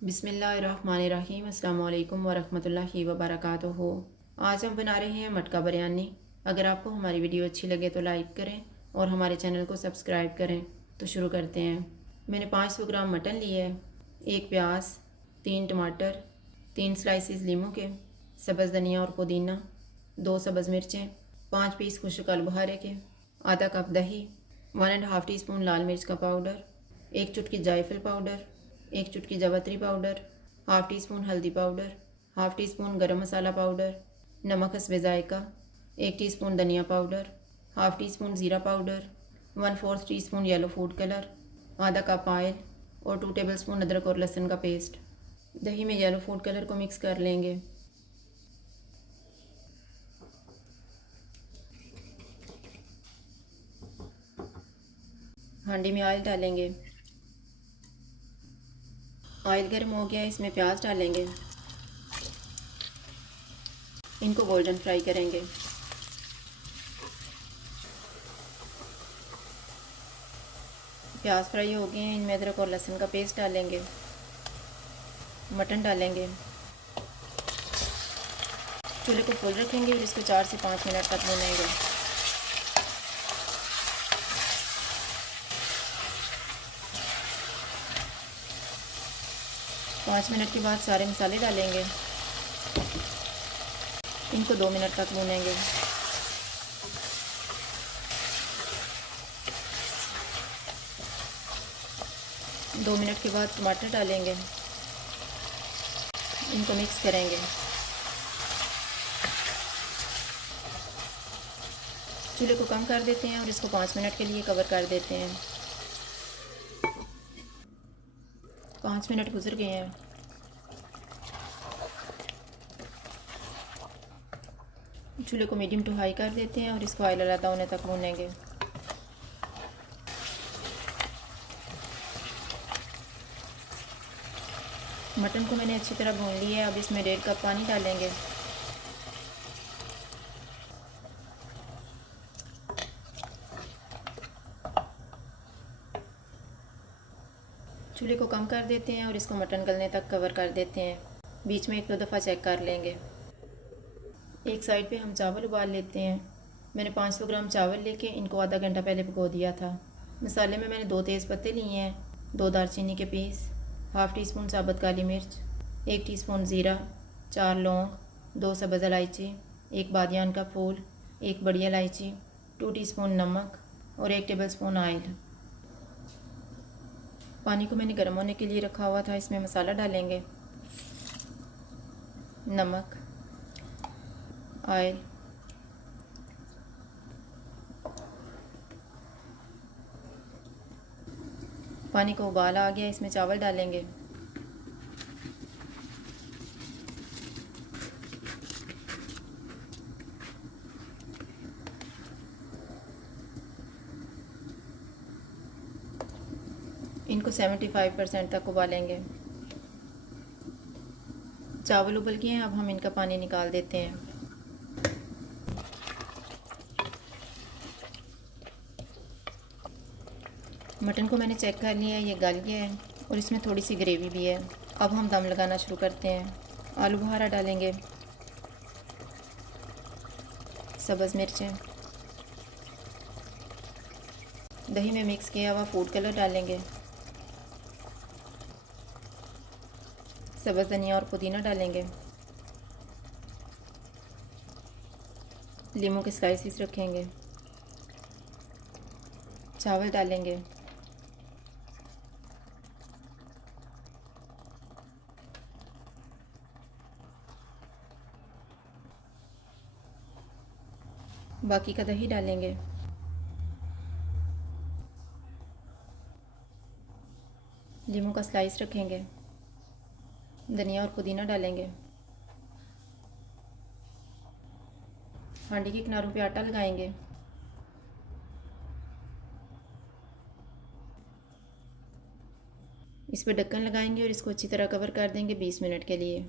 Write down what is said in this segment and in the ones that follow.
बिस्मिल्लाहिर्रहमानिर्रहीम। अस्सलाम वालेकुम वरहमतुल्लाहि वबरकातुहू। आज हम बना रहे हैं मटका बिरयानी। अगर आपको हमारी वीडियो अच्छी लगे तो लाइक करें और हमारे चैनल को सब्सक्राइब करें। तो शुरू करते हैं। मैंने 500 ग्राम मटन लिया है, एक प्याज, 3 टमाटर, 3 स्लाइसिस लीमू के, सब्ज़ धनिया और पुदीना, 2 सब्ज़ मिर्चें, 5 पीस खुश्क आलूबुखारे के, आधा कप दही, 1.5 टीस्पून लाल मिर्च का पाउडर, 1 चुटकी जायफल पाउडर, 1 चुटकी जावित्री पाउडर, हाफ़ टी स्पून हल्दी पाउडर, हाफ़ टी स्पून गरम मसाला पाउडर, नमक हस्बे ज़ायका, 1 टीस्पून धनिया पाउडर, हाफ़ टी स्पून ज़ीरा powder, 1/4 teaspoon yellow food colour, आधा कप ऑयल और 2 टेबलस्पून अदरक और लहसुन का पेस्ट। दही में येलो फूड कलर को मिक्स कर लेंगे। हांडी में ऑयल डालेंगे। ऑयल गर्म हो गया, इसमें प्याज डालेंगे। इनको गोल्डन फ्राई करेंगे। प्याज फ्राई हो गए हैं, इनमें अदरक और लहसुन का पेस्ट डालेंगे। मटन डालेंगे। चूल्हे को फुल रखेंगे और इसको 4 से 5 मिनट तक भूनेंगे। पाँच मिनट के बाद सारे मसाले डालेंगे। इनको 2 मिनट तक भूनेंगे। दो मिनट के बाद टमाटर डालेंगे। इनको मिक्स करेंगे। चूल्हे को कम कर देते हैं और इसको 5 मिनट के लिए कवर कर देते हैं। 5 मिनट गुजर गए हैं। चूल्हे को मीडियम टू हाई कर देते हैं और इसको ऑयल अलग होने तक भूनेंगे। मटन को मैंने अच्छी तरह भून लिया है। अब इसमें 1.5 कप पानी डालेंगे। चूल्हे को कम कर देते हैं और इसको मटन गलने तक कवर कर देते हैं। बीच में 1-2 दफ़ा चेक कर लेंगे। एक साइड पे हम चावल उबाल लेते हैं। मैंने 500 ग्राम चावल लेके इनको आधा घंटा पहले भिगो दिया था। मसाले में मैंने 2 तेज़ पत्ते लिए हैं, 2 दालचीनी के पीस, हाफ़ टी स्पून साबुत काली मिर्च, 1 टीस्पून ज़ीरा, 4 लौंग, 2 सब्ज़ इलायची, 1 बादियान का फूल, 1 बड़ी इलायची, 2 टीस्पून नमक और 1 टेबलस्पून ऑयल। पानी को मैंने गर्म होने के लिए रखा हुआ था। इसमें मसाला डालेंगे। नमक, ऑयल, पानी को उबाल आ गया, इसमें चावल डालेंगे। इनको 75% तक उबालेंगे। चावल उबल गए हैं, अब हम इनका पानी निकाल देते हैं। मटन को मैंने चेक कर लिया है, ये गल गया है और इसमें थोड़ी सी ग्रेवी भी है। अब हम दम लगाना शुरू करते हैं। आलू बुखारा डालेंगे, सब्ज़ मिर्चें, दही में मिक्स किया हुआ फूड कलर डालेंगे, सब्ज़ धनिया और पुदीना डालेंगे, लीमू के स्लाइसिस रखेंगे, चावल डालेंगे, बाकी का दही डालेंगे, लीमू का स्लाइस रखेंगे, धनिया और पुदीना डालेंगे, हांडी के किनारों पे आटा लगाएंगे, इस पर ढक्कन लगाएंगे और इसको अच्छी तरह कवर कर देंगे 20 मिनट के लिए।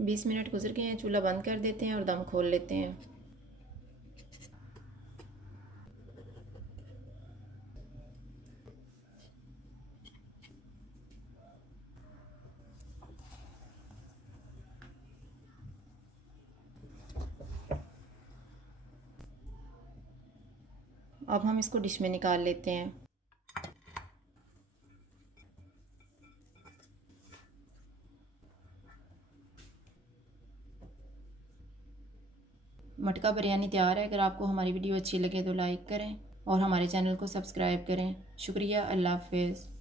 20 मिनट गुजर गए हैं। चूल्हा बंद कर देते हैं और दम खोल लेते हैं। अब हम इसको डिश में निकाल लेते हैं। मटका बिरयानी तैयार है। अगर आपको हमारी वीडियो अच्छी लगे तो लाइक करें और हमारे चैनल को सब्सक्राइब करें। शुक्रिया। अल्लाह हाफ़िज़।